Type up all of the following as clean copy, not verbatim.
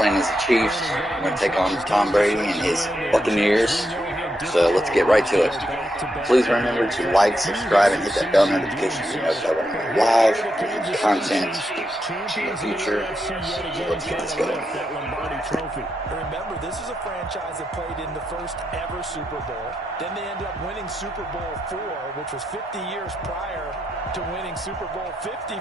playing as the Chiefs. We're going to take on Tom Brady and his Buccaneers. So let's get right to it. Please remember to like, subscribe, and hit that bell notification to be notified when I'm live content in the future. So let's get this going. Remember, this is a franchise that played in the first ever Super Bowl. Then they ended up winning Super Bowl IV, which was 50 years prior to winning Super Bowl 54.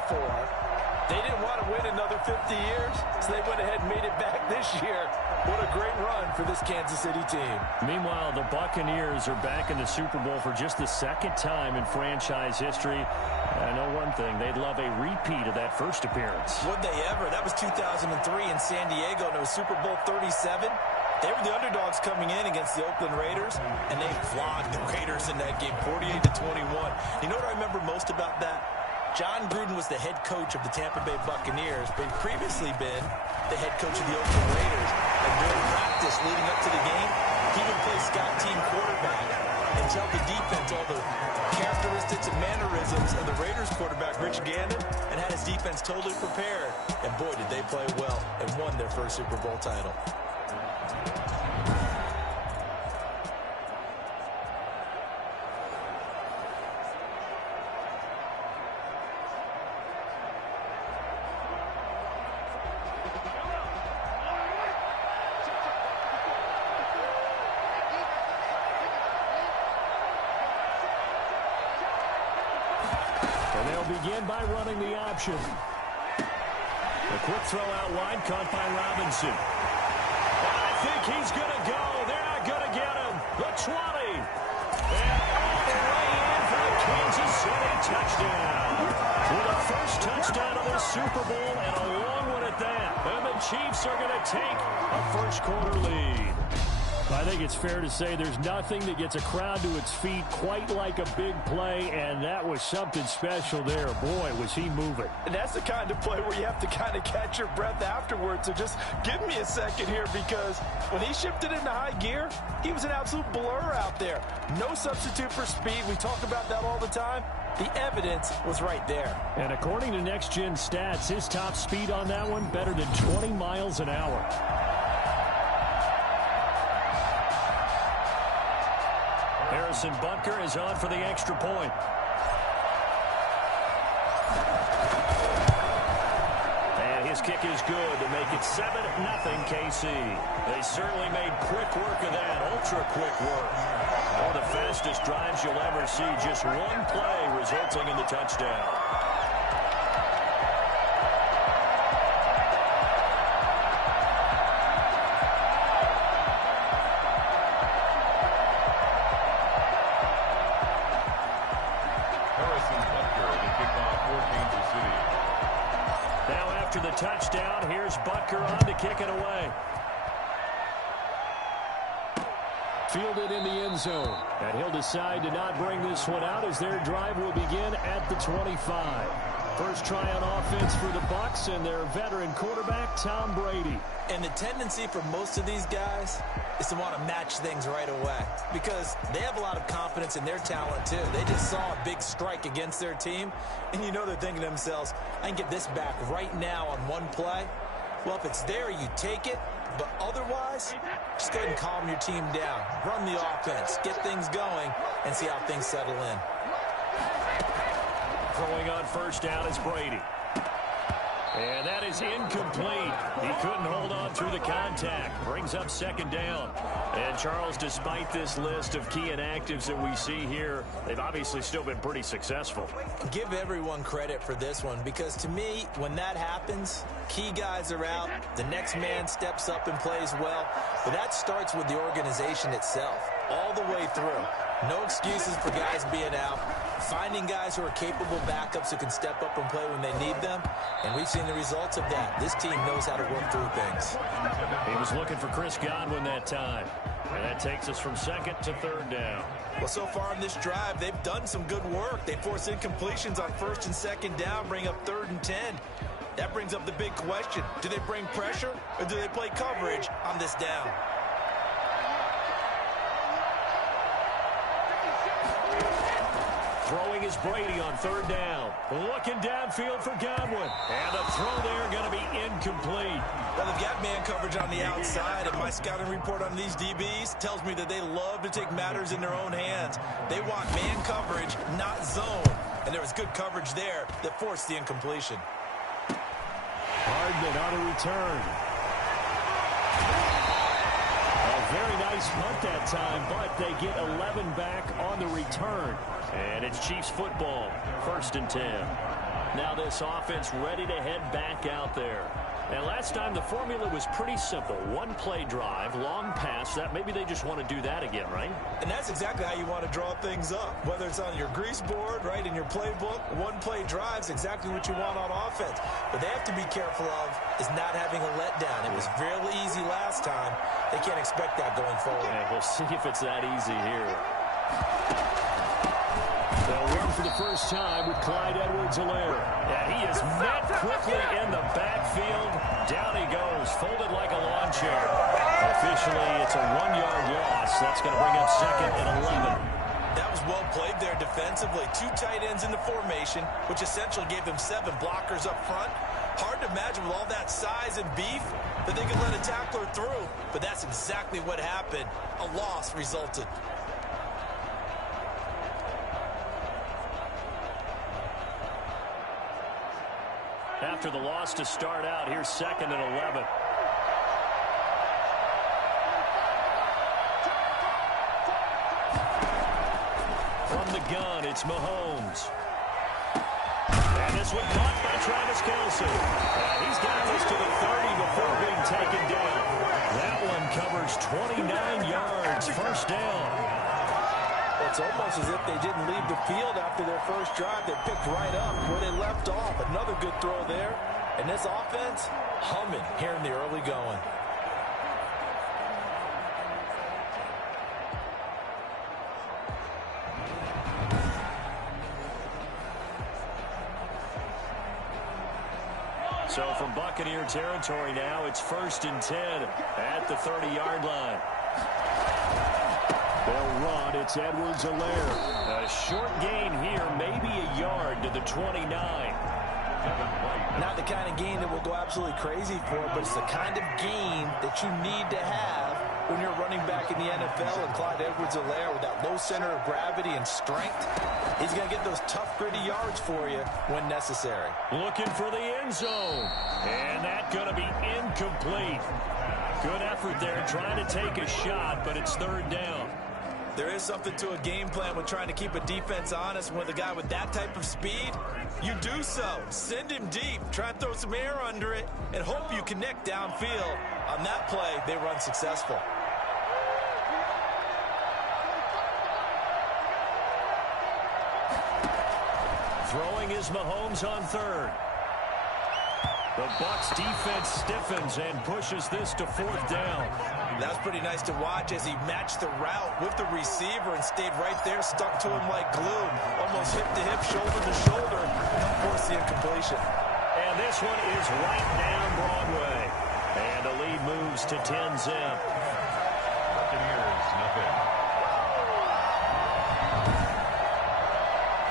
They didn't want to win another 50 years, so they went ahead and made it back this year. What a great run for this Kansas City team. Meanwhile, the Buccaneers are back in the Super Bowl for just the second time in franchise history. I know one thing, they'd love a repeat of that first appearance. Would they ever? That was 2003 in San Diego, and it was Super Bowl 37. They were the underdogs coming in against the Oakland Raiders, and they flogged the Raiders in that game, 48-21. You know what I remember most about that? John Gruden was the head coach of the Tampa Bay Buccaneers, but he'd previously been the head coach of the Oakland Raiders. And during practice leading up to the game, he would play scout team quarterback and tell the defense all the characteristics and mannerisms of the Raiders quarterback, Rich Gannon, and had his defense totally prepared. And boy, did they play well and won their first Super Bowl title. Begin by running the option. A quick throw out wide, caught by Robinson. I think he's going to go. They're not going to get him. The 20. And all the way in for a Kansas City touchdown. With the first touchdown of the Super Bowl and a long one at that. And the Chiefs are going to take a first quarter lead. I think it's fair to say there's nothing that gets a crowd to its feet quite like a big play, and that was something special there. Boy, was he moving. And that's the kind of play where you have to kind of catch your breath afterwards. So just give me a second here, because when he shifted into high gear, he was an absolute blur out there. No substitute for speed. We talk about that all the time. The evidence was right there. And according to Next Gen Stats, his top speed on that one, better than 20 miles an hour. Harrison Butker is on for the extra point. And his kick is good to make it 7-0 KC. They certainly made quick work of that, ultra-quick work. One of the fastest drives you'll ever see, just one play resulting in the touchdown. After the touchdown, here's Butker on to kick it away. Fielded in the end zone. And he'll decide to not bring this one out as their drive will begin at the 25. First try on offense for the Bucs and their veteran quarterback, Tom Brady. And the tendency for most of these guys is to want to match things right away, because they have a lot of confidence in their talent too. They just saw a big strike against their team, and you know they're thinking to themselves, I can get this back right now on one play. Well, if it's there, you take it, but otherwise, just go ahead and calm your team down. Run the offense, get things going, and see how things settle in. Throwing on first down is Brady. And that is incomplete. He couldn't hold on through the contact. Brings up second down. And Charles, despite this list of key inactives that we see here, they've obviously still been pretty successful. Give everyone credit for this one, because to me, when that happens, key guys are out, the next man steps up and plays well. But that starts with the organization itself, all the way through. No excuses for guys being out. Finding guys who are capable backups who can step up and play when they need them. And we've seen the results of that. This team knows how to work through things. He was looking for Chris Godwin that time. And that takes us from second to third down. Well, so far in this drive, they've done some good work. They force incompletions on first and second down, bring up 3rd and 10. That brings up the big question. Do they bring pressure or do they play coverage on this down? Throwing is Brady on third down. Looking downfield for Godwin. And the throw there going to be incomplete. Well, they've got man coverage on the outside, and my scouting report on these DBs tells me that they love to take matters in their own hands. They want man coverage, not zone. And there was good coverage there that forced the incompletion. Hardman on a return. A very nice punt that time, but they get 11 back on the return. And it's Chiefs football, 1st and 10. Now this offense ready to head back out there. And last time the formula was pretty simple. One-play drive, long pass. That maybe they just want to do that again, right? And that's exactly how you want to draw things up. Whether it's on your grease board, right, in your playbook, one-play drive's exactly what you want on offense. But they have to be careful of is not having a letdown. It was fairly easy last time. They can't expect that going forward. And we'll see if it's that easy here. They'll run for the first time with Clyde Edwards-Helaire. And he is met quickly in the backfield. Down he goes, folded like a lawn chair. Officially, it's a 1-yard loss. That's going to bring up 2nd and 11. That was well played there defensively. 2 tight ends in the formation, which essentially gave them 7 blockers up front. Hard to imagine with all that size and beef that they could let a tackler through. But that's exactly what happened. A loss resulted. After the loss to start out, here's 2nd and 11. From the gun, it's Mahomes. And this one caught by Travis Kelce. And he's got this to the 30 before being taken down. That one covers 29 yards, 1st down. It's almost as if they didn't leave the field after their first drive. They picked right up where they left off. Another good throw there. And this offense, humming here in the early going. So from Buccaneer territory now, it's 1st and 10 at the 30-yard line. They'll run. It's Edwards-Helaire. A short gain here, maybe a yard to the 29. Not the kind of gain that will go absolutely crazy for, but it's the kind of gain that you need to have when you're running back in the NFL. And Clyde Edwards-Helaire, with that low center of gravity and strength, he's going to get those tough, gritty yards for you when necessary. Looking for the end zone. And that's going to be incomplete. Good effort there, trying to take a shot, but it's 3rd down. There is something to a game plan with trying to keep a defense honest. With a guy with that type of speed, you do so. Send him deep, try and throw some air under it, and hope you connect downfield. On that play, they run successful. Throwing is Mahomes on 3rd. The Bucs defense stiffens and pushes this to 4th down. That's pretty nice to watch as he matched the route with the receiver and stayed right there, stuck to him like glue. Almost hip to hip, shoulder to shoulder, and forced the incompletion. And this one is right down Broadway. And the lead moves to 10-zip. Buccaneers, nothing.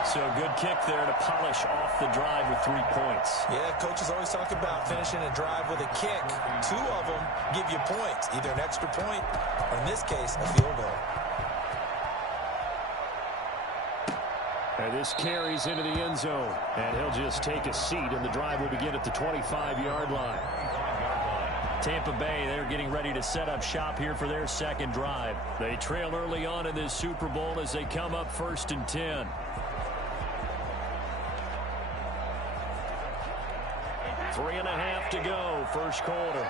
So good kick there to polish off the drive with 3 points. Yeah, coaches always talk about finishing a drive with a kick. 2 of them give you points, either an extra point or, in this case, a field goal. And this carries into the end zone. And he'll just take a seat, and the drive will begin at the 25-yard line. Tampa Bay, they're getting ready to set up shop here for their 2nd drive. They trail early on in this Super Bowl as they come up 1st and 10. 3.5 to go, 1st quarter.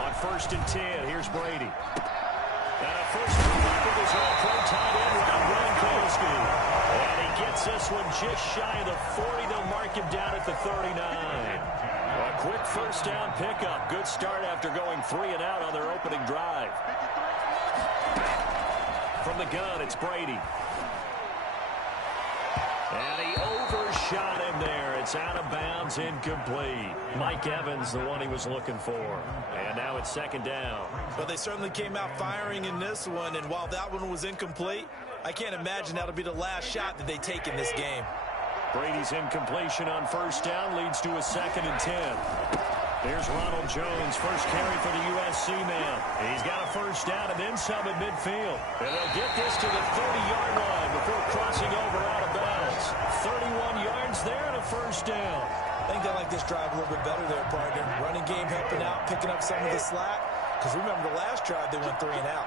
On 1st and 10, here's Brady. And a first stop with his all-pro tight end, Rob Gronkowski. And he gets this one just shy of the 40. They'll mark him down at the 39. A quick 1st down pickup. Good start after going 3 and out on their opening drive. From the gun, it's Brady. And he overshot him there. It's out of bounds. one's incomplete. Mike Evans, the one he was looking for. And now it's second down. But they certainly came out firing in this one, and while that one was incomplete, I can't imagine that'll be the last shot that they take in this game. Brady's incompletion on first down leads to a 2nd and 10. Here's Ronald Jones, first carry for the USC man. He's got a first down and then some at midfield. And they'll get this to the 30-yard line before crossing over out of bounds. 31 yards there and a first down. I think they like this drive a little bit better there, partner. Running game helping out, picking up some of the slack. Because remember the last drive, they went 3 and out.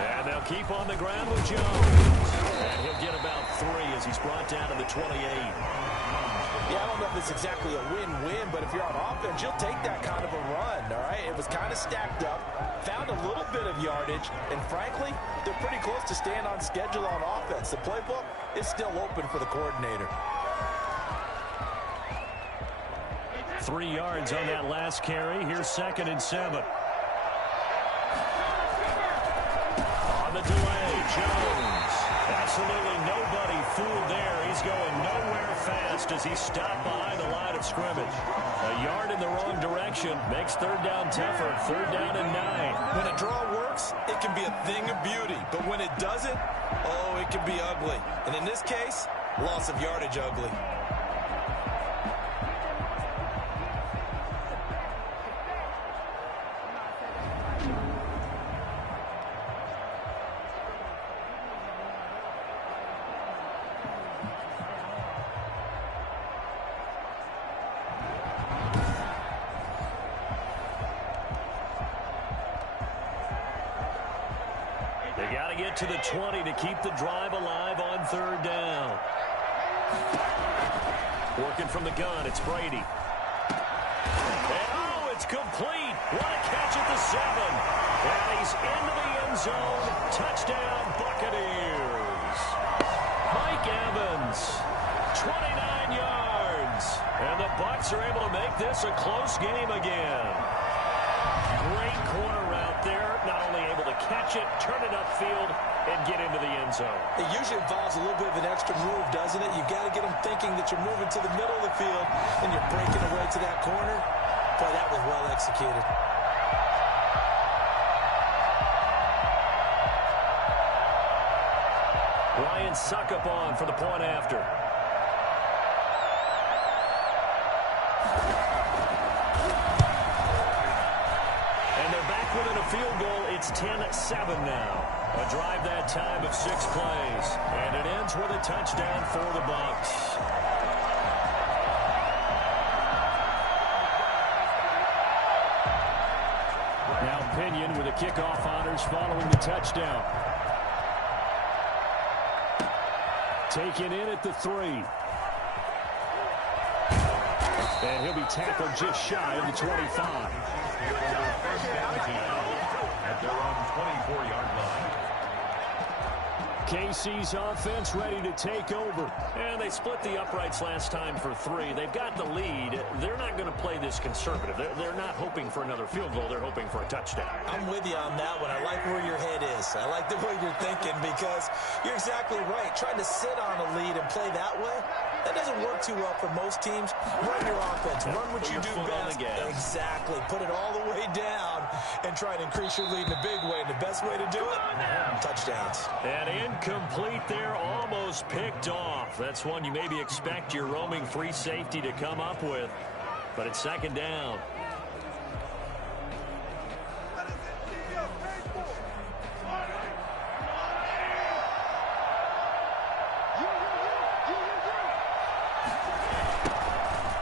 And they'll keep on the ground with Jones. And he'll get about 3 as he's brought down to the 28. Yeah, I don't know if it's exactly a win-win, but if you're on offense, you'll take that kind of a run, all right? It was kind of stacked up, found a little bit of yardage, and frankly, they're pretty close to staying on schedule on offense. The playbook is still open for the coordinator. 3 yards on that last carry. Here's 2nd and 7. On the delay, Jones. Absolutely nobody fooled there. He's going nowhere fast as he stopped behind the line of scrimmage. A yard in the wrong direction makes 3rd down tougher. 3rd down and 9. When a draw works, it can be a thing of beauty. But when it doesn't, oh, it can be ugly. And in this case, loss of yardage ugly. To the 20 to keep the drive alive on 3rd down. Working from the gun, it's Brady. And oh, it's complete. What a catch at the 7. And he's into the end zone. Touchdown, Buccaneers. Mike Evans, 29 yards. And the Bucs are able to make this a close game again. Great corner route there. Not only able to catch it, turn it upfield, and get into the end zone. It usually involves a little bit of an extra move, doesn't it? You've got to get them thinking that you're moving to the middle of the field and you're breaking away to that corner. Boy, that was well executed. Ryan Suckup on for the point after. Within a field goal, it's 10-7 now. A drive that time of 6 plays. And it ends with a touchdown for the Bucs. Now Pinion with the kickoff honors following the touchdown. Taken in at the 3. And he'll be tackled just shy of the 25. At their own 24-yard line. KC's offense ready to take over. And they split the uprights last time for 3. They've got the lead. They're not going to play this conservative. They're not hoping for another field goal. They're hoping for a touchdown. I'm with you on that one. I like where your head is. I like the way you're thinking because you're exactly right. Trying to sit on a lead and play that way, that doesn't work too well for most teams. Run your offense. Run what you do best. Exactly. Put it all the way down and try to increase your lead in a big way. And the best way to do it, touchdowns. And incomplete there, almost picked off. That's one you maybe expect your roaming free safety to come up with. But it's 2nd down.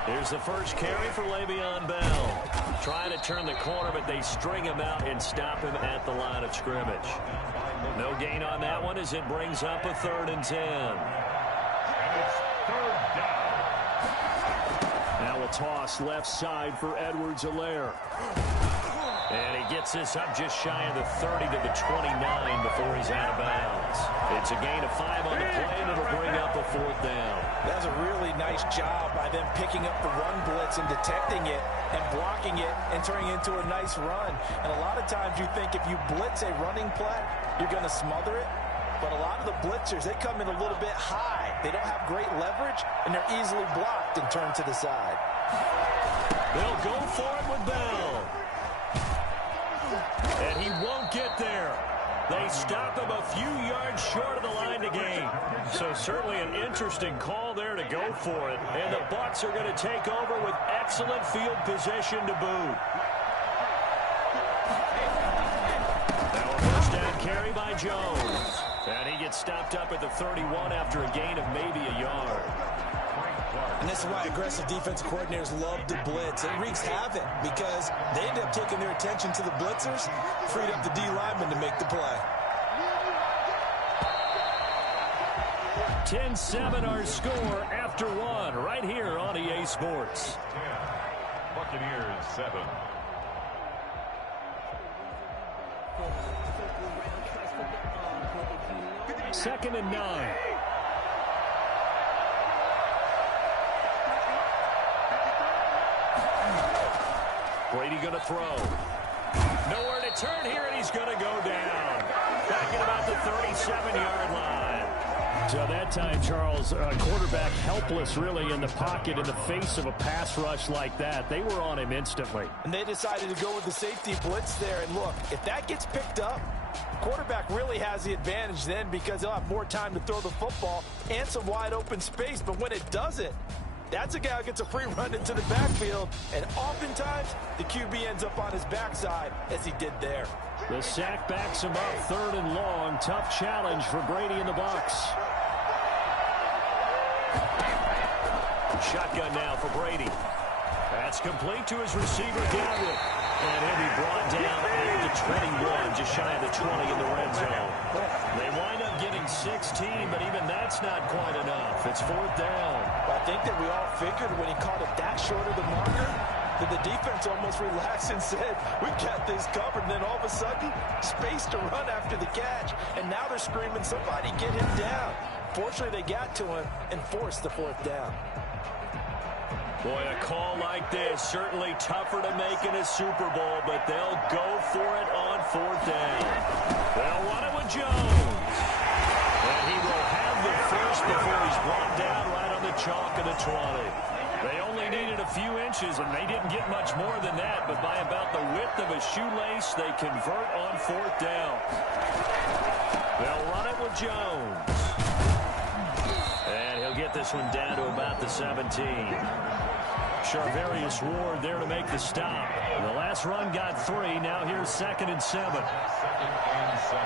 Here's the first carry for Le'Veon Bell. Trying to turn the corner, but they string him out and stop him at the line of scrimmage. No gain on that one as it brings up a 3rd and 10. And it's 3rd down. Now a toss left side for Edwards-Helaire. And he gets this up just shy of the 30 to the 29 before he's out of bounds. It's a gain of 5 on the play, and it'll bring up a 4th down. That's a really nice job by them picking up the run blitz and detecting it and blocking it and turning it into a nice run. And a lot of times you think if you blitz a running play, you're going to smother it. But a lot of the blitzers, they come in a little bit high. They don't have great leverage, and they're easily blocked and turned to the side. They'll go for it with Bell. And he won't get there. They stop him a few yards short of the line to gain. So certainly an interesting call there to go for it. And the Bucs are going to take over with excellent field position to boot. Now a first down carry by Jones. And he gets stopped up at the 31 after a gain of maybe a yard. And this is why aggressive defensive coordinators love to blitz. It wreaks havoc because they end up taking their attention to the blitzers, freed up the D lineman to make the play. 10-7 our score after one right here on EA Sports. 10. Buccaneers 7. Second and 9. Brady going to throw. Nowhere to turn here, and he's going to go down. Back at about the 37-yard line. So that time, Charles, quarterback helpless really in the pocket in the face of a pass rush like that. They were on him instantly. And they decided to go with the safety blitz there. And look, if that gets picked up, quarterback really has the advantage then because he'll have more time to throw the football and some wide open space. But when it doesn't, that's a guy who gets a free run into the backfield, and oftentimes the QB ends up on his backside as he did there. The sack backs him up, 3rd and long. Tough challenge for Brady and the Bucs. Shotgun now for Brady. That's complete to his receiver, Gabriel. And he'll be brought down at the 21, just shy of the 20 in the red zone. They wind up getting 16, but even that's not quite enough. It's 4th down. I think that we all figured when he caught it that short of the marker that the defense almost relaxed and said, we got this covered. And then all of a sudden, space to run after the catch. And now they're screaming, somebody get him down. Fortunately, they got to him and forced the 4th down. Boy, a call like this, certainly tougher to make in a Super Bowl, but they'll go for it on 4th down. They'll run it with Jones. And he will have the first before he's brought down right on the chalk of the 20. They only needed a few inches, and they didn't get much more than that, but by about the width of a shoelace, they convert on 4th down. They'll run it with Jones. And he'll get this one down to about the 17. Charvarius Ward there to make the stop. The last run got 3. Now here's 2nd and 7. 2nd and 7.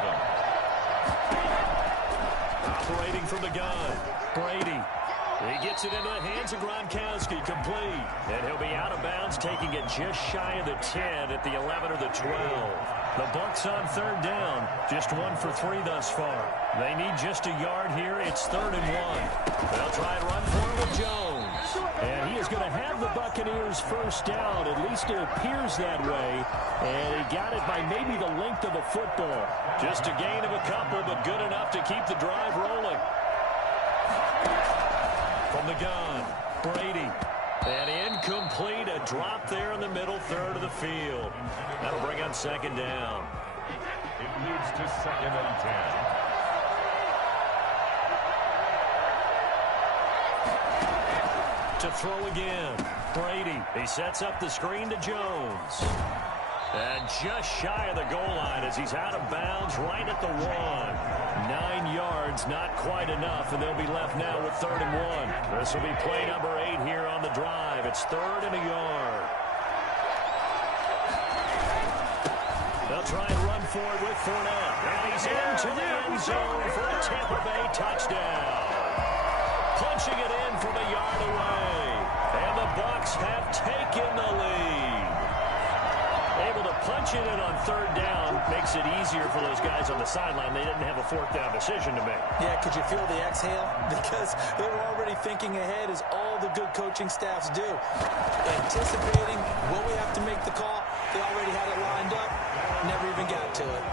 Operating from the gun. Brady. He gets it into the hands of Gronkowski. Complete. And he'll be out of bounds, taking it just shy of the 10 at the 11 or the 12. The Bucs on 3rd down. Just 1 for 3 thus far. They need just a yard here. It's 3rd and 1. They'll try and run for it with Jones. And he is going to have the Buccaneers first down. At least it appears that way. And he got it by maybe the length of a football. Just a gain of a couple, but good enough to keep the drive rolling. From the gun, Brady. And incomplete, a drop there in the middle 3rd of the field. That'll bring on 2nd down. It moves to 2nd and 10. To throw again, Brady. He sets up the screen to Jones. And just shy of the goal line as he's out of bounds right at the 1. 9 yards, not quite enough, and they'll be left now with 3rd and 1. This will be play number 8 here on the drive. It's 3rd and a yard. They'll try and run for it with Fournette. And he's into the end zone for a Tampa Bay touchdown. Punching it in from a yard away. And the Bucs have taken the lead. Able to punch it in on 3rd down makes it easier for those guys on the sideline. They didn't have a 4th down decision to make. Yeah, could you feel the exhale? Because they were already thinking ahead as all the good coaching staffs do. Anticipating, will we have to make the call? They already had it lined up. Never even got to it.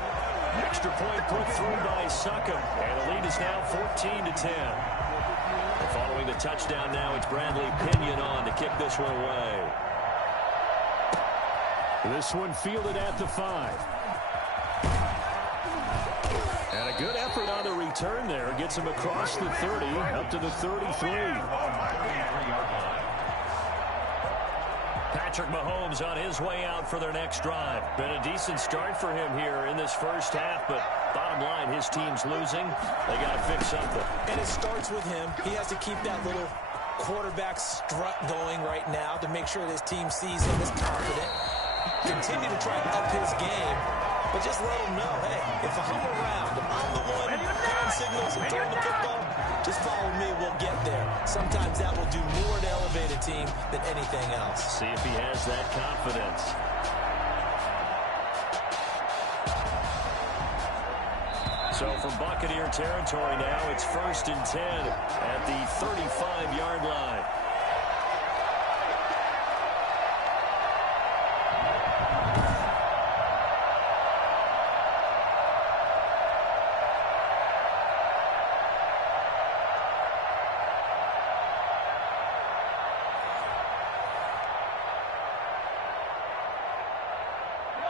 Extra point put through by Suckham. And the lead is now 14-10. Following the touchdown now, it's Bradley Pinion on to kick this one away. This one fielded at the 5. And a good effort on the return there. Gets him across the 30, up to the 33. Patrick Mahomes on his way out for their next drive. Been a decent start for him here in this first half, but bottom line, his team's losing. They got to fix something. And it starts with him. He has to keep that little quarterback strut going right now to make sure his team sees him as confident. Continue to try to up his game, but just let him know, hey, if I'm around, if I'm the one giving signals and throwing the football, just follow me, we'll get there. Sometimes that will do more to elevate a team than anything else. See if he has that confidence. So from Buccaneer territory now, it's 1st and 10 at the 35-yard line.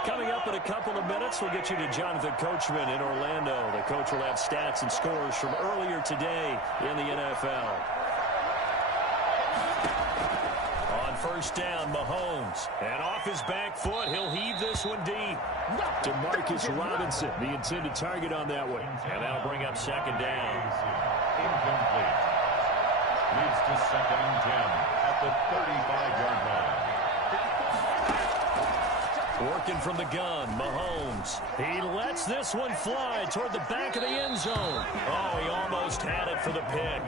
Coming up in a couple of minutes, we'll get you to Jonathan Coachman in Orlando. The coach will have stats and scores from earlier today in the NFL. On first down, Mahomes. And off his back foot, he'll heave this one deep. Demarcus Robinson, the intended target on that one. And that'll bring up second down. Incomplete. Leads to 2nd and 10 at the 35-yard line. Working from the gun, Mahomes. He lets this one fly toward the back of the end zone. Oh, he almost had it for the pick.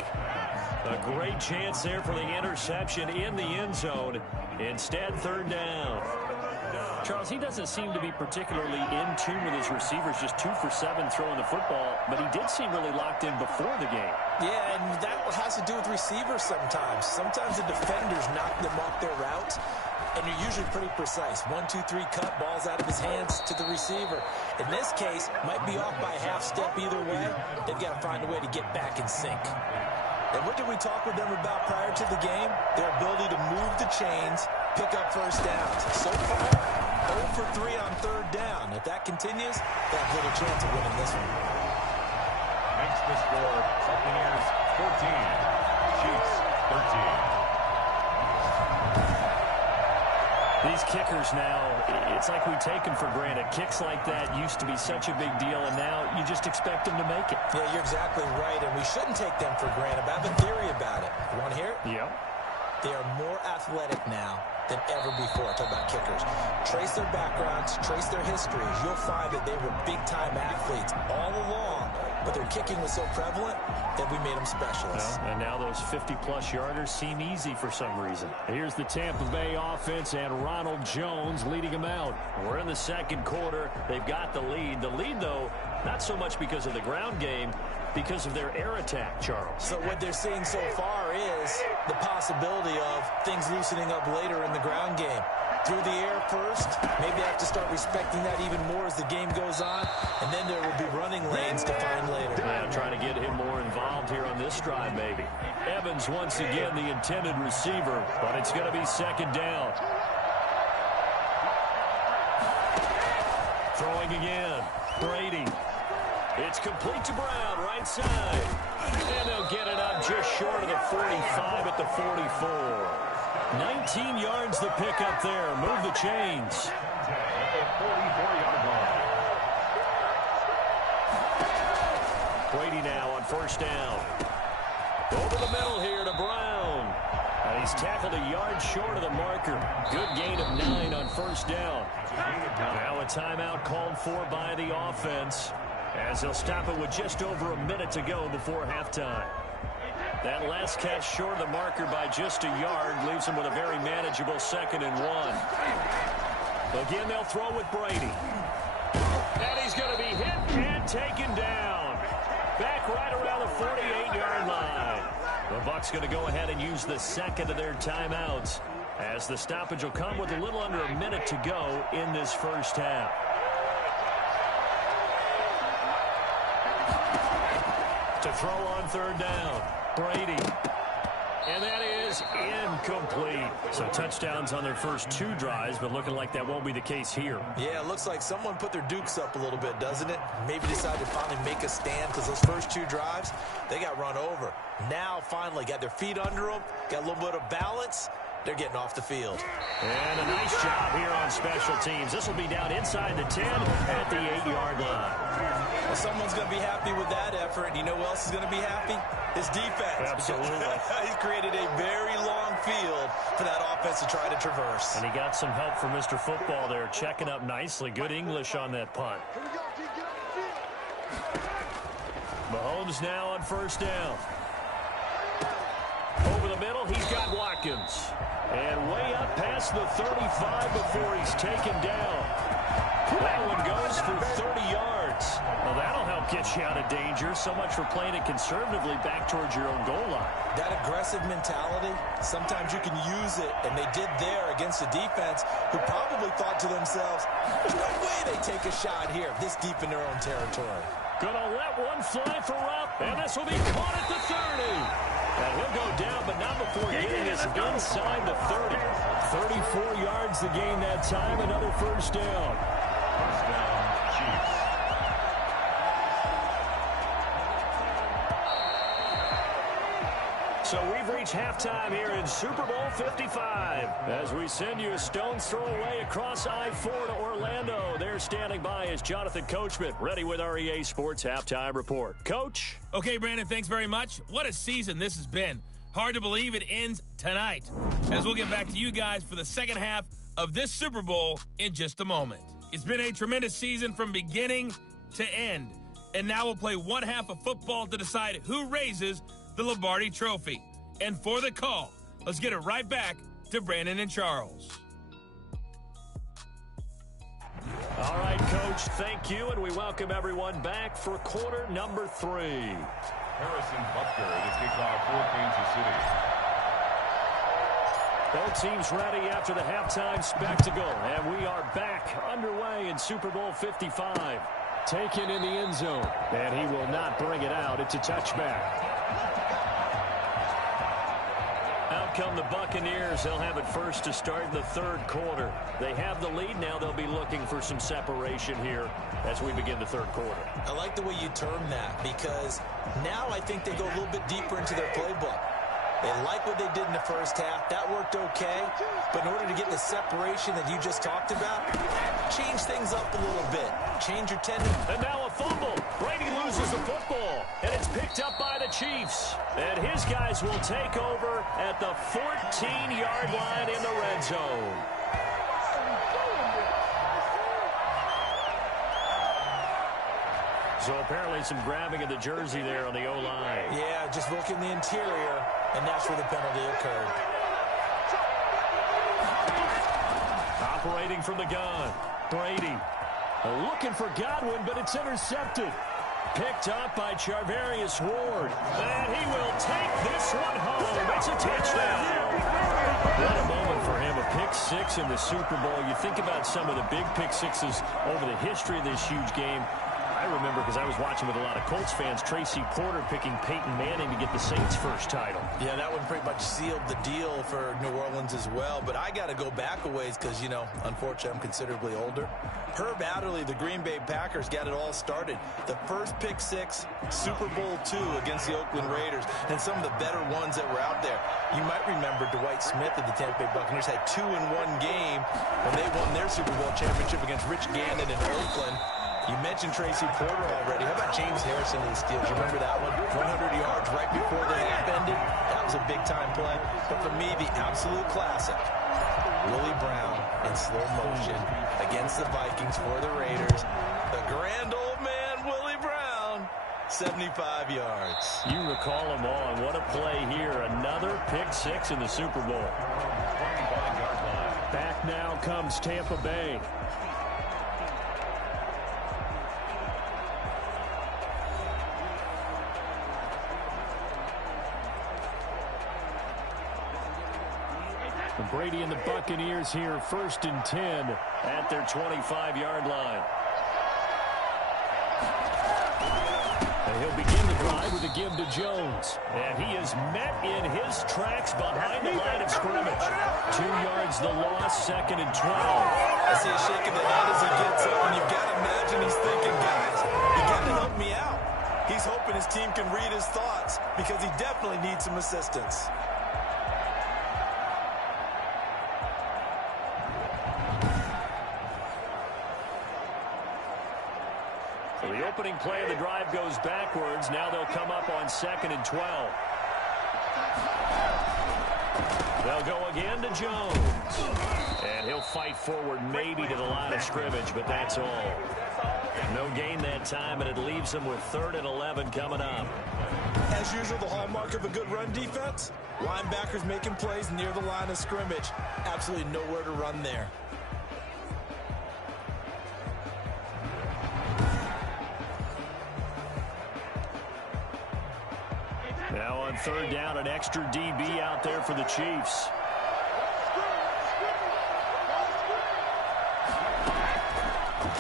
A great chance there for the interception in the end zone. Instead, third down. Charles, he doesn't seem to be particularly in tune with his receivers, just 2 for 7 throwing the football, but he did seem really locked in before the game. Yeah, and that has to do with receivers sometimes. Sometimes the defenders knock them off their route, and you're usually pretty precise. 1, 2, 3 cut, balls out of his hands to the receiver. In this case, might be off by half step either way. They've got to find a way to get back in sync. And what did we talk with them about prior to the game? Their ability to move the chains, pick up first downs. So far, 0 for 3 on third down. If that continues, they have little chance of winning this one. Makes the score Buccaneers 14, Chiefs 13. These kickers now, it's like we take them for granted. Kicks like that used to be such a big deal, and now you just expect them to make it. Yeah, you're exactly right, and we shouldn't take them for granted. But I have a theory about it. You want to hear it? Yep. They are more athletic now than ever before. I talk about kickers. Trace their backgrounds, trace their histories. You'll find that they were big-time athletes all along, but their kicking was so prevalent that we made them specialists. Well, and now those 50-plus yarders seem easy for some reason. Here's the Tampa Bay offense and Ronald Jones leading them out. We're in the second quarter. They've got the lead. The lead, though, not so much because of the ground game, because of their air attack, Charles. So what they're seeing so far is the possibility of things loosening up later in the ground game. Through the air first, maybe they have to start respecting that even more as the game goes on, and then there will be running lanes to find later. Yeah, trying to get him more involved here on this drive, maybe. Evans once again the intended receiver, but it's going to be second down. Throwing again. Brady. It's complete to Brown, right side. And they'll get it up just short of the 45 at the 44. 19 yards the pick up there. Move the chains. At the 44-yard line. Brady now on first down. Over the middle here to Brown. And he's tackled a yard short of the marker. Good gain of 9 on first down. Now a timeout called for by the offense, as they'll stop it with just over a minute to go before halftime. That last catch short of the marker by just a yard leaves them with a very manageable 2nd and 1. Again, they'll throw with Brady. And he's going to be hit and taken down. Back right around the 48-yard line. The Bucs going to go ahead and use the second of their timeouts, as the stoppage will come with a little under a minute to go in this first half. To throw on third down, Brady. And that is is incomplete. So touchdowns on their first 2 drives, but looking like that won't be the case here. Yeah, it looks like someone put their dukes up a little bit, doesn't it? Maybe decided to finally make a stand because those first 2 drives, they got run over. Now, finally, got their feet under them, got a little bit of balance. They're getting off the field. And a nice job here on special teams. This will be down inside the 10 at the 8-yard line. Well, someone's going to be happy with that effort. And you know who else is going to be happy? His defense. Absolutely. He's created a very long field for that offense to try to traverse. And he got some help from Mr. Football there, checking up nicely. Good English on that punt. Mahomes now on first down. Over the middle, he's got Watkins. And way up past the 35 before he's taken down. That one goes for 30 yards. Well, that'll help get you out of danger. So much for playing it conservatively back towards your own goal line. That aggressive mentality, sometimes you can use it, and they did there against a defense who probably thought to themselves, there's no way they take a shot here this deep in their own territory. Gonna let one fly for Rupp, and this will be caught at the 30. And he'll go down, but not before getting us inside the 30. 34 yards the gain that time, another first down. First down, Chiefs. So we've reached halftime here in Super Bowl 55. As we send you a stone's throw away across I-4 to Orlando. There standing by is Jonathan Coachman, ready with our EA Sports Halftime Report. Coach? Okay, Brandon, thanks very much. What a season this has been. Hard to believe it ends tonight. As we'll get back to you guys for the second half of this Super Bowl in just a moment. It's been a tremendous season from beginning to end. And now we'll play one half of football to decide who raises the Lombardi Trophy. And for the call, let's get it right back to Brandon and Charles. All right, Coach, thank you, and we welcome everyone back for quarter number 3. Harrison Butker to kick off for Kansas City. Both teams ready after the halftime spectacle, and we are back underway in Super Bowl 55. Taken in the end zone, and he will not bring it out. It's a touchback. Out come the Buccaneers. They'll have it first to start in the third quarter. They have the lead. Now they'll be looking for some separation here as we begin the third quarter. I like the way you term that because now I think they go a little bit deeper into their playbook. They like what they did in the first half. That worked okay. But in order to get the separation that you just talked about, change things up a little bit. Change your tendency. And now a fumble. Brady loses the football. And it's picked up by the Chiefs. And his guys will take over at the 14-yard line in the red zone. So apparently some grabbing of the jersey there on the O-line. Yeah, just look in the interior, and that's where the penalty occurred. Operating from the gun, Brady. Looking for Godwin, but it's intercepted. Picked up by Charvarius Ward. And he will take this one home. It's a touchdown. What a moment for him. A pick-6 in the Super Bowl. You think about some of the big pick-6s over the history of this huge game. I remember because I was watching with a lot of Colts fans, Tracy Porter picking Peyton Manning to get the Saints' first title. Yeah, that one pretty much sealed the deal for New Orleans as well. But I got to go back a ways because, you know, unfortunately, I'm considerably older. Herb Adderley, the Green Bay Packers, got it all started. The first pick-6, Super Bowl II against the Oakland Raiders, and some of the better ones that were out there. You might remember Dwight Smith of the Tampa Bay Buccaneers had 2 in one game when they won their Super Bowl championship against Rich Gannon in Oakland. You mentioned Tracy Porter already. How about James Harrison of the Steelers? You remember that one? 100 yards right before the half ended. That was a big-time play. But for me, the absolute classic, Willie Brown in slow motion against the Vikings for the Raiders. The grand old man, Willie Brown, 75 yards. You recall them all, and what a play here. Another pick-6 in the Super Bowl. Back now comes Tampa Bay. Brady and the Buccaneers here, 1st and 10 at their 25-yard line. And he'll begin the drive with a give to Jones. And he is met in his tracks behind the line of scrimmage. 2 yards the loss, 2nd and 12. I see a shake of the head as he gets up, and you've got to imagine he's thinking, guys, you got to help me out. He's hoping his team can read his thoughts because he definitely needs some assistance. So the opening play of the drive goes backwards. Now they'll come up on 2nd and 12. They'll go again to Jones. And he'll fight forward maybe to the line of scrimmage, but that's all. No gain that time, and it leaves them with 3rd and 11 coming up. As usual, the hallmark of a good run defense, linebackers making plays near the line of scrimmage. Absolutely nowhere to run there. Now on 3rd down, an extra DB out there for the Chiefs.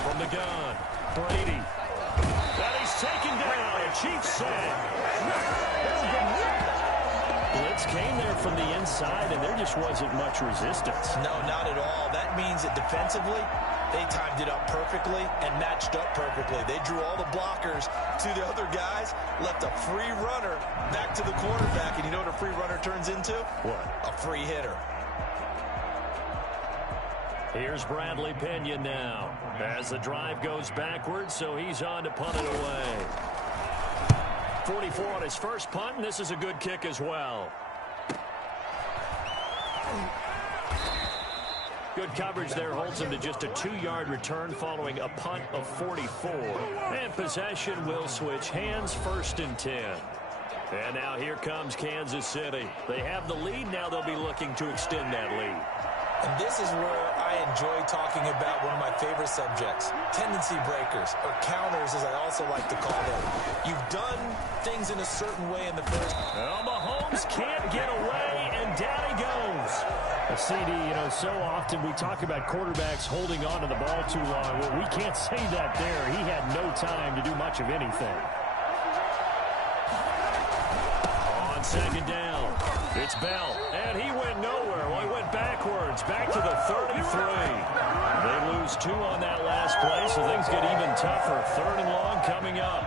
From the gun, Brady. And he's taken down. A Chiefs sack. Blitz came there from the inside, and there just wasn't much resistance. No, not at all. That means that defensively, they timed it up perfectly and matched up perfectly. They drew all the blockers to the other guys, left a free runner back to the quarterback. And you know what a free runner turns into? What? A free hitter. Here's Bradley Pinion now as the drive goes backwards, so he's on to punt it away. 44 on his first punt, and this is a good kick as well. Good coverage there holds him to just a 2-yard return following a punt of 44. And possession will switch hands, 1st and 10. And now here comes Kansas City. They have the lead. Now they'll be looking to extend that lead. And this is where I enjoy talking about one of my favorite subjects, tendency breakers, or counters as I also like to call them. You've done things in a certain way in the first. Well, Mahomes can't get away, and down he goes. CD, so often we talk about quarterbacks holding on to the ball too long. Well, we can't say that there. He had no time to do much of anything. On 2nd down, it's Bell, and he went nowhere. Well, he went backwards, back to the 33. They lose 2 on that last play, so things get even tougher. 3rd and long coming up.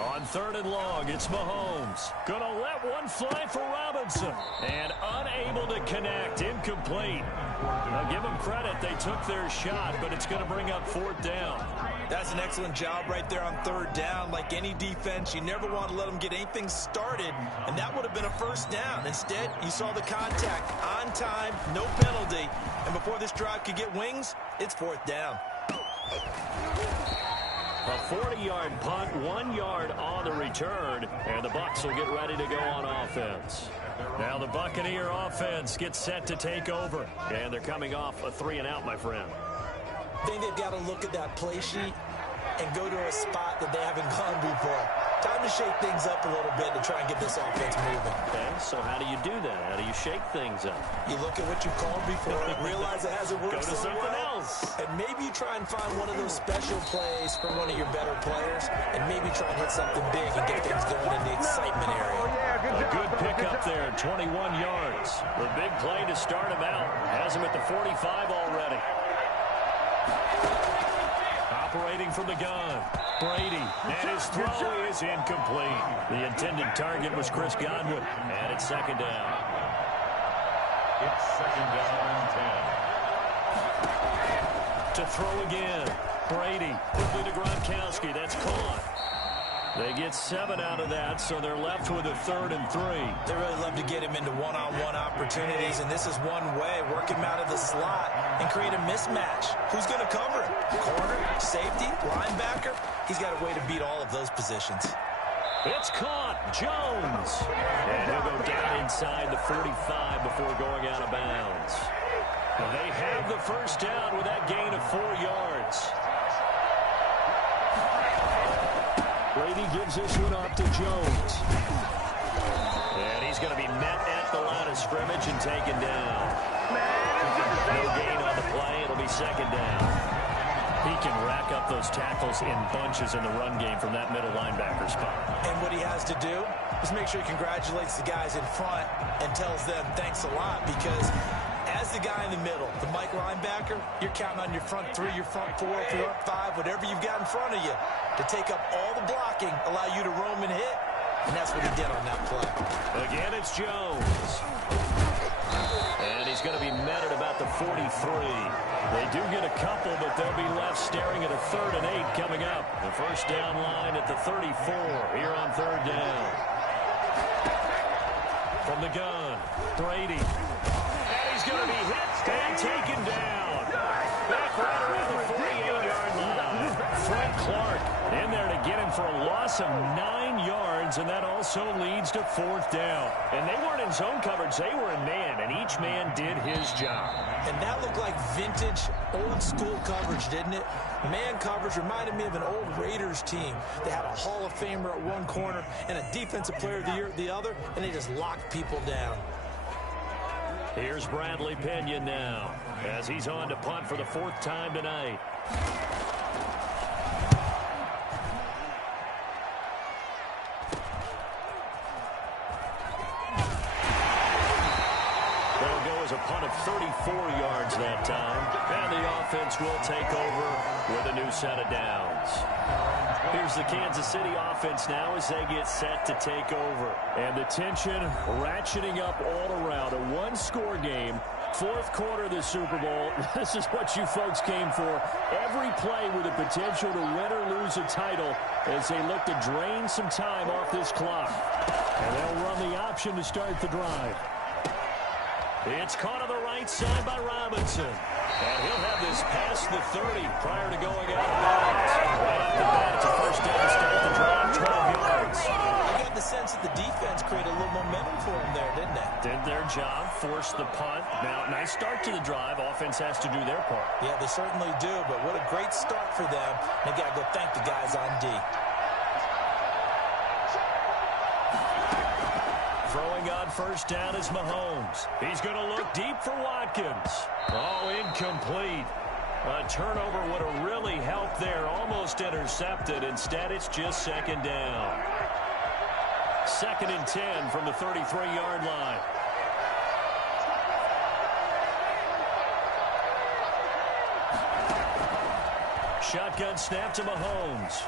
On 3rd and long, it's Mahomes. Gonna let one fly for Robinson. And unable to connect. Incomplete. Now give them credit. They took their shot, but it's going to bring up 4th down. That's an excellent job right there on 3rd down. Like any defense, you never want to let them get anything started, and that would have been a 1st down. Instead, you saw the contact on time, no penalty, and before this drive could get wings, it's 4th down. A 40-yard punt, 1 yard on the return, and the Bucs will get ready to go on offense. Now the Buccaneer offense gets set to take over, and they're coming off a 3-and-out, my friend. I think they've got to look at that play sheet and go to a spot that they haven't gone before. Time to shake things up a little bit to try and get this offense moving. Okay, so how do you do that? How do you shake things up? You look at what you've called before, realize it hasn't worked Go to so something well, else. and maybe you try and find one of those special plays from one of your better players, and maybe try and hit something big and get things going in the excitement area. A good pickup there, 21 yards. The big play to start him out. Has him at the 45 already. Operating from the gun, Brady, and his throw is incomplete. The intended target was Chris Godwin, and it's 2nd down. It's 2nd down and 10. To throw again, Brady, quickly to Gronkowski, that's caught. They get 7 out of that, so they're left with a 3rd and 3. They really love to get him into one-on-one opportunities, and this is one way, work him out of the slot and create a mismatch. Who's going to cover him? Corner, safety, linebacker? He's got a way to beat all of those positions. It's caught, Jones. And he'll go down inside the 45 before going out of bounds. They have the 1st down with that gain of 4 yards. Brady gives this one off to Jones. And he he's going to be met at the line of scrimmage and taken down. No gain on the play. It'll be second down. He can rack up those tackles in bunches in the run game from that middle linebacker spot. And what he has to do is make sure he congratulates the guys in front and tells them thanks a lot, because as the guy in the middle, the Mike linebacker, you're counting on your front three, your front four, your front five, whatever you've got in front of you to take up all the blocking, allow you to roam and hit. And that's what he did on that play. Again, it's Jones. And he's going to be met at about the 43. They do get a couple, but they'll be left staring at a 3rd and 8 coming up. The first down line at the 34 here on 3rd down. From the gun, Brady. And he's going to be hit and taken down. Back right around the 48-yard line. Frank Clark in there to get him for a loss of 9 yards, and that also leads to 4th down. And they weren't in zone coverage. They were in man, and each man did his job. And that looked like vintage, old-school coverage, didn't it? Man coverage reminded me of an old Raiders team. They had a Hall of Famer at one corner and a Defensive Player of the Year at the other, and they just locked people down. Here's Bradley Pinion now, as he's on to punt for the 4th time tonight. A punt of 34 yards that time, and the offense will take over with a new set of downs. Here's the Kansas City offense now as they get set to take over. And the tension ratcheting up all around. A one-score game, 4th quarter of the Super Bowl. This is what you folks came for. Every play with the potential to win or lose a title as they look to drain some time off this clock. And they'll run the option to start the drive. It's caught on the right side by Robinson. And he'll have this past the 30 prior to going out of bounds. Right off the bat, it's a first down to start the drive, 12 yards. I got the sense that the defense created a little momentum for them there, didn't they? Did their job, forced the punt. Now, nice start to the drive. Offense has to do their part. Yeah, they certainly do, but what a great start for them. They got to go thank the guys on D. Throwing on first down is Mahomes. He's going to look deep for Watkins. Oh, incomplete. A turnover would have really helped there. Almost intercepted. Instead, it's just second down. 2nd and 10 from the 33-yard line. Shotgun snap to Mahomes.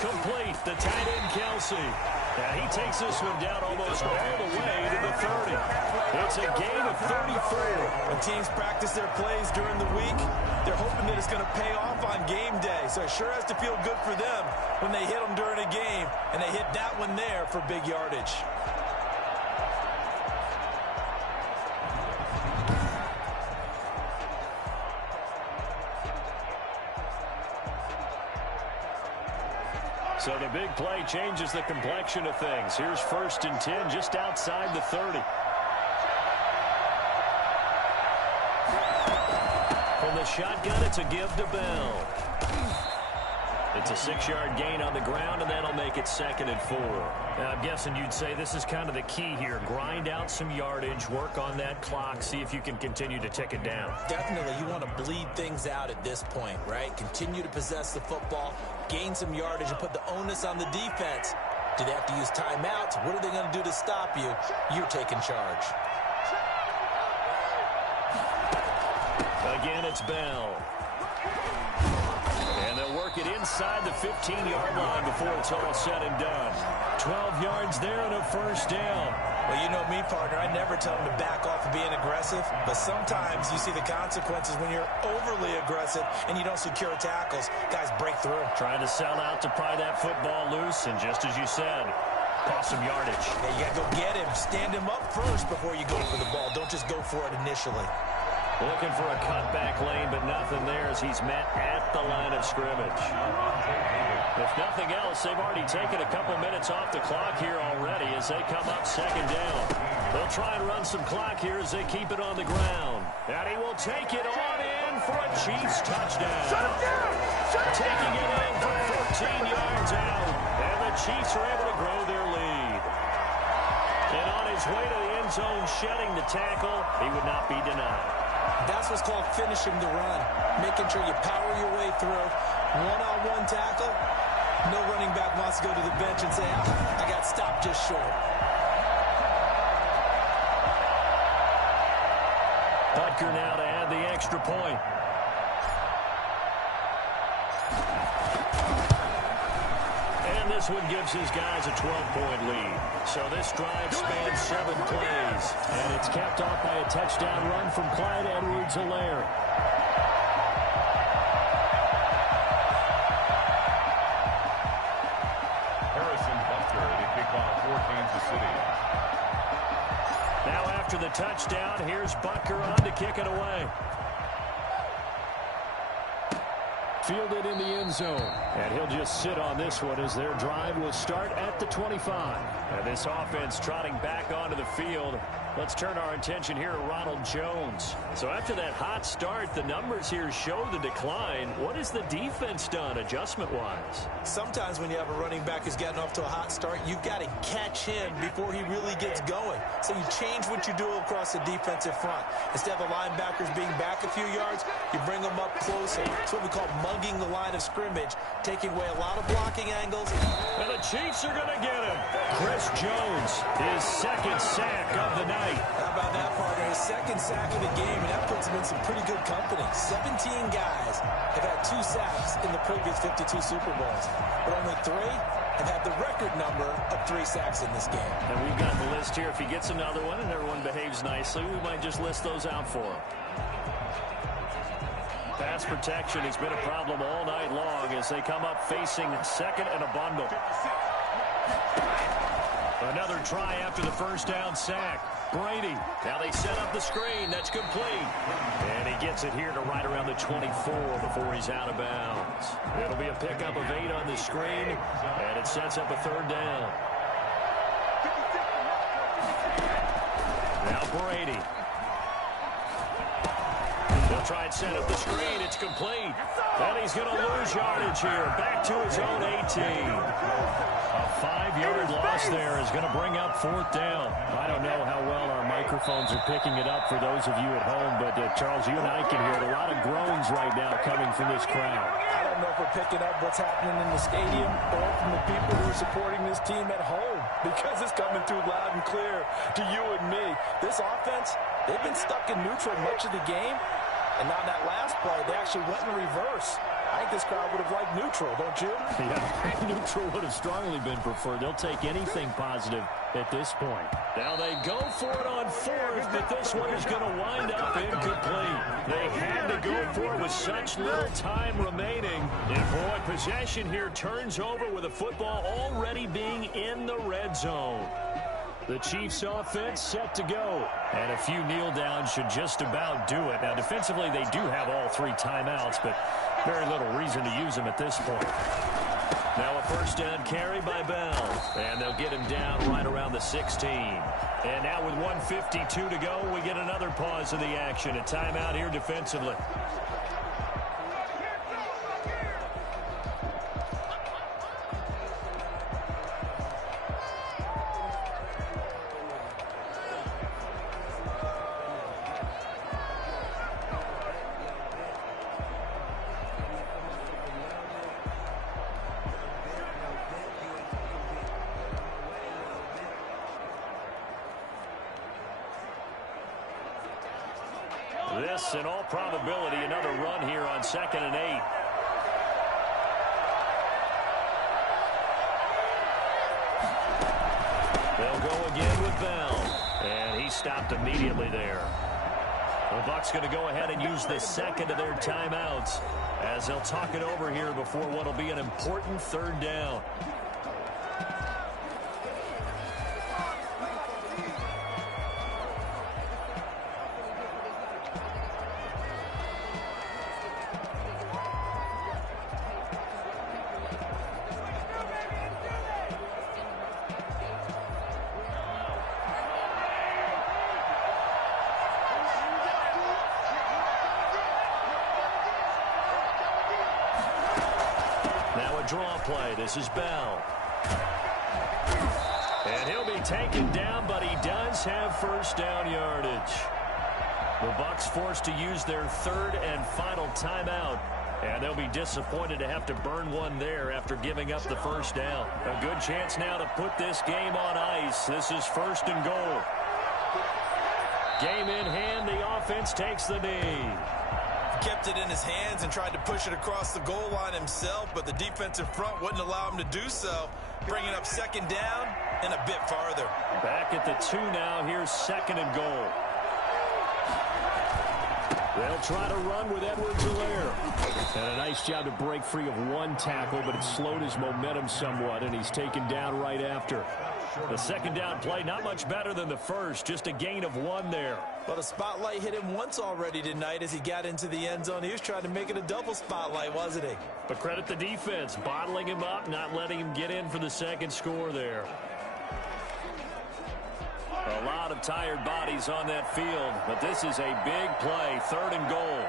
Complete. The tight end, Kelsey. And he takes this one down almost all the way to the 30. It's a gain of 34. When teams practice their plays during the week, they're hoping that it's going to pay off on game day. So it sure has to feel good for them when they hit them during a game, and they hit that one there for big yardage. So the big play changes the complexion of things. Here's 1st and 10 just outside the 30. From the shotgun, it's a give to Bell. It's a 6-yard gain on the ground, and that'll make it 2nd and 4. I'm guessing you'd say this is kind of the key here. Grind out some yardage, work on that clock, see if you can continue to tick it down. Definitely, you want to bleed things out at this point, right? Continue to possess the football, gain some yardage, and put the onus on the defense. Do they have to use timeouts? What are they going to do to stop you? You're taking charge. Again, it's Bell. And they'll work it inside the 15-yard line before it's all said and done. 12 yards there and a first down. Well, you know me, partner. I never tell them to back off of being aggressive, but sometimes you see the consequences when you're overly aggressive and you don't secure tackles. Guys break through. Trying to sell out to pry that football loose, and just as you said, cost some yardage. Yeah, you got to go get him. Stand him up first before you go for the ball. Don't just go for it initially. Looking for a cutback lane, but nothing there as he's met at the line of scrimmage. If nothing else, they've already taken a couple minutes off the clock here already as they come up 2nd down. They'll try and run some clock here as they keep it on the ground. And he will take it on in for a Chiefs touchdown. Shut him down! Taking it in from 14 yards out. And the Chiefs are able to grow their lead. his way to the end zone, shedding the tackle. He would not be denied. That's what's called finishing the run, making sure you power your way through. One-on-one tackle. No running back wants to go to the bench and say, I got stopped just short. Butker now to add the extra point. And this one gives his guys a 12-point lead. So this drive spans 7 plays. And it's capped off by a touchdown run from Clyde Edwards-Helaire. Now after the touchdown, here's Butker on to kick it away. Fielded in the end zone. And he'll just sit on this one as their drive will start at the 25. And this offense trotting back onto the field. Let's turn our attention here to Ronald Jones. So after that hot start, the numbers here show the decline. What has the defense done adjustment-wise? Sometimes when you have a running back who's gotten off to a hot start, you've got to catch him before he really gets going. So you change what you do across the defensive front. Instead of the linebackers being back a few yards, you bring them up closer. It's what we call mugging the line of scrimmage, taking away a lot of blocking angles. And the Chiefs are going to get him. Chris Jones, his second sack of the night. How about that, partner? His second sack of the game, and that puts him in some pretty good company. 17 guys have had 2 sacks in the previous 52 Super Bowls, but only 3 have had the record number of 3 sacks in this game. And we've got the list here. If he gets another one and everyone behaves nicely, we might just list those out for him. Pass protection has been a problem all night long as they come up facing second and a bundle. Another try after the first down sack. Brady. Now they set up the screen. That's complete. And he gets it here to right around the 24 before he's out of bounds. It'll be a pickup of 8 on the screen, and it sets up a 3rd down. Now Brady. They'll try and set up the screen. It's complete. And he's going to lose yardage here. Back to his own 18. A 5-yard loss there is going to bring up 4th down. I don't know how well our microphones are picking it up for those of you at home, but Charles, you and I can hear a lot of groans right now coming from this crowd. I don't know if we're picking up what's happening in the stadium or from the people who are supporting this team at home, because it's coming through loud and clear to you and me. This offense, they've been stuck in neutral much of the game, and on that last play, they actually went in reverse. I think this crowd would have liked neutral, don't you? Yeah, neutral would have strongly been preferred. They'll take anything positive at this point. Now they go for it on 4th, but this one is going to wind up incomplete. They had to go for it with such little time remaining. And boy, possession here turns over with the football already being in the red zone. The Chiefs offense set to go. And a few kneel downs should just about do it. Now defensively they do have all 3 timeouts, but very little reason to use them at this point. Now a 1st down carry by Bell. And they'll get him down right around the 16. And now with 1:52 to go, we get another pause of the action. A timeout here defensively. This, in all probability, another run here on 2nd and 8. They'll go again with Bell. And he stopped immediately there. The Bucs going to go ahead and use the 2nd of their timeouts as they'll talk it over here before what will be an important 3rd down. Draw play. This is Bell. And he'll be taken down, but he does have first down yardage. The Bucs forced to use their third and final timeout. And they'll be disappointed to have to burn one there after giving up the first down. A good chance now to put this game on ice. This is first and goal. Game in hand, the offense takes the knee. Kept it in his hands and tried to push it across the goal line himself, but the defensive front wouldn't allow him to do so. Bringing up second down and a bit farther. Back at the 2 now. Here's second and goal. They'll try to run with Edwards-Helaire. And a nice job to break free of one tackle, but it slowed his momentum somewhat, and he's taken down right after. The second down play, not much better than the first, just a gain of 1 there. But a spotlight hit him once already tonight as he got into the end zone. He was trying to make it a double spotlight, wasn't he? But credit the defense, bottling him up, not letting him get in for the second score there. A lot of tired bodies on that field, but this is a big play, third and goal.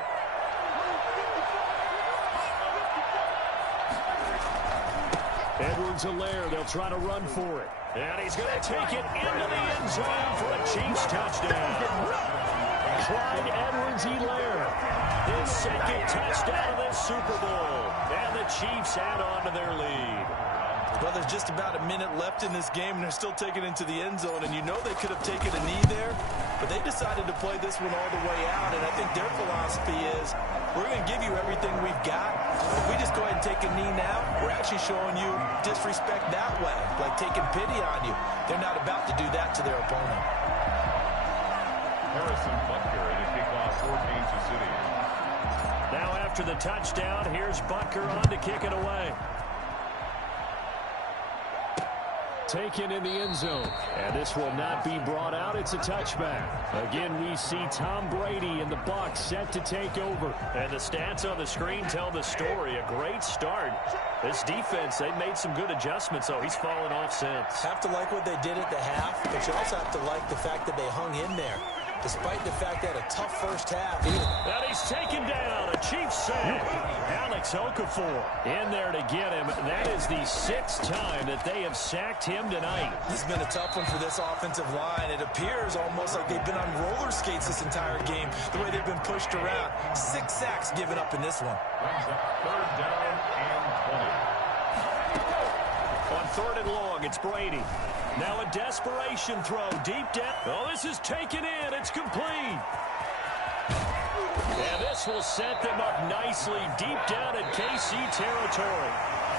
Edwards-Helaire, they'll try to run for it. And he's going to take it into the end zone for a Chiefs touchdown. Clyde Edwards-Helaire, his second touchdown of this Super Bowl. And the Chiefs add on to their lead. Well, there's just about a minute left in this game, and they're still taking it into the end zone. And you know they could have taken a knee there, but they decided to play this one all the way out. And I think their philosophy is, we're going to give you everything we've got. If we just go ahead and take a knee now, we're actually showing you disrespect that way, like taking pity on you. They're not about to do that to their opponent. Harrison Butker in a kickoff for Kansas City. Now after the touchdown, here's Butker on to kick it away. Taken in the end zone. And this will not be brought out. It's a touchback. Again, we see Tom Brady and the Bucs set to take over. And the stats on the screen tell the story. A great start. This defense, they made some good adjustments, so he's fallen off since. Have to like what they did at the half, but you also have to like the fact that they hung in there. Despite the fact they had a tough first half. And he's taken down. A Chiefs sack. Alex Okafor in there to get him. That is the 6th time that they have sacked him tonight. This has been a tough one for this offensive line. It appears almost like they've been on roller skates this entire game, the way they've been pushed around. 6 sacks given up in this one. Third down and 20. On third and long, it's Brady. Now a desperation throw deep down. Oh, this is taken in. It's complete. And this will set them up nicely deep down in KC territory.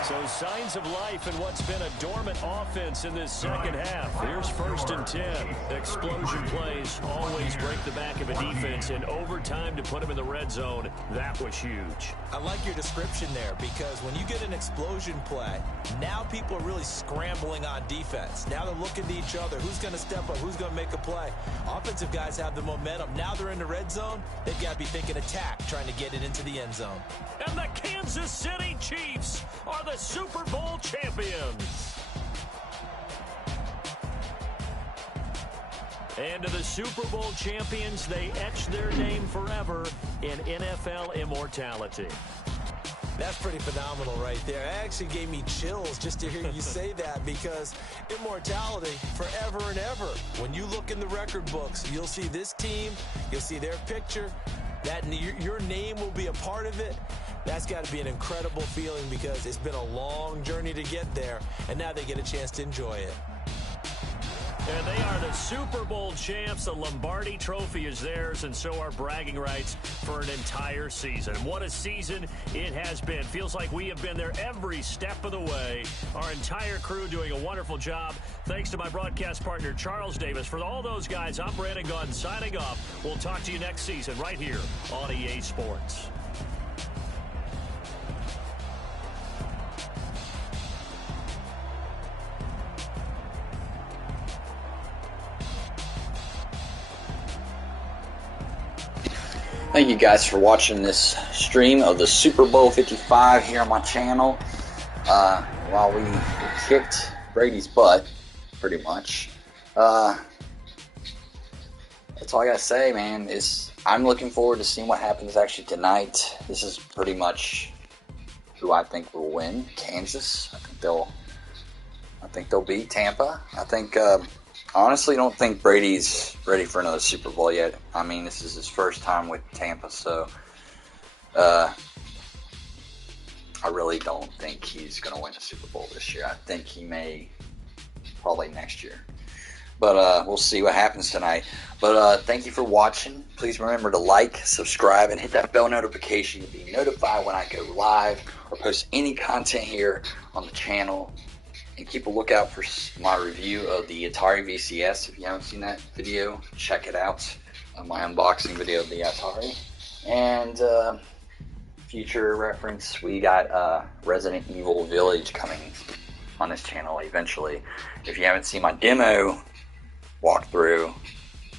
So signs of life in what's been a dormant offense in this second half. Here's first and 10. Explosion plays always break the back of a defense in overtime to put them in the red zone. That was huge. I like your description there, because when you get an explosion play, now people are really scrambling on defense. Now they're looking to each other. Who's going to step up? Who's going to make a play? Offensive guys have the momentum. Now they're in the red zone. They've got to be thinking attack, trying to get it into the end zone. And the Kansas City Chiefs are the Super Bowl champions. And to the Super Bowl champions, they etch their name forever in NFL immortality. That's pretty phenomenal right there. It actually gave me chills just to hear you say that, because immortality forever and ever. When you look in the record books, you'll see this team, you'll see their picture, that your name will be a part of it. That's got to be an incredible feeling, because it's been a long journey to get there, and now they get a chance to enjoy it. And they are the Super Bowl champs. The Lombardi Trophy is theirs, and so are bragging rights for an entire season. What a season it has been. Feels like we have been there every step of the way. Our entire crew doing a wonderful job. Thanks to my broadcast partner, Charles Davis. For all those guys, I'm Brandon Gunn signing off. We'll talk to you next season right here on EA Sports. Thank you guys for watching this stream of the Super Bowl 55 here on my channel. While we kicked Brady's butt, pretty much. That's all I gotta say, man. I'm looking forward to seeing what happens actually tonight. This is pretty much who I think will win. Kansas. I think they'll I think they'll beat Tampa. I honestly don't think Brady's ready for another Super Bowl yet. I mean, this is his first time with Tampa, so I really don't think he's going to win a Super Bowl this year. I think he may probably next year. But we'll see what happens tonight. But thank you for watching. Please remember to like, subscribe, and hit that bell notification to be notified when I go live or post any content here on the channel. And keep a lookout for my review of the Atari VCS. If you haven't seen that video, check it out. My unboxing video of the Atari. And future reference, we got Resident Evil Village coming on this channel eventually. If you haven't seen my demo walkthrough,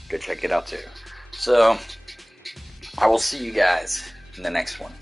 go check it out too. So I will see you guys in the next one.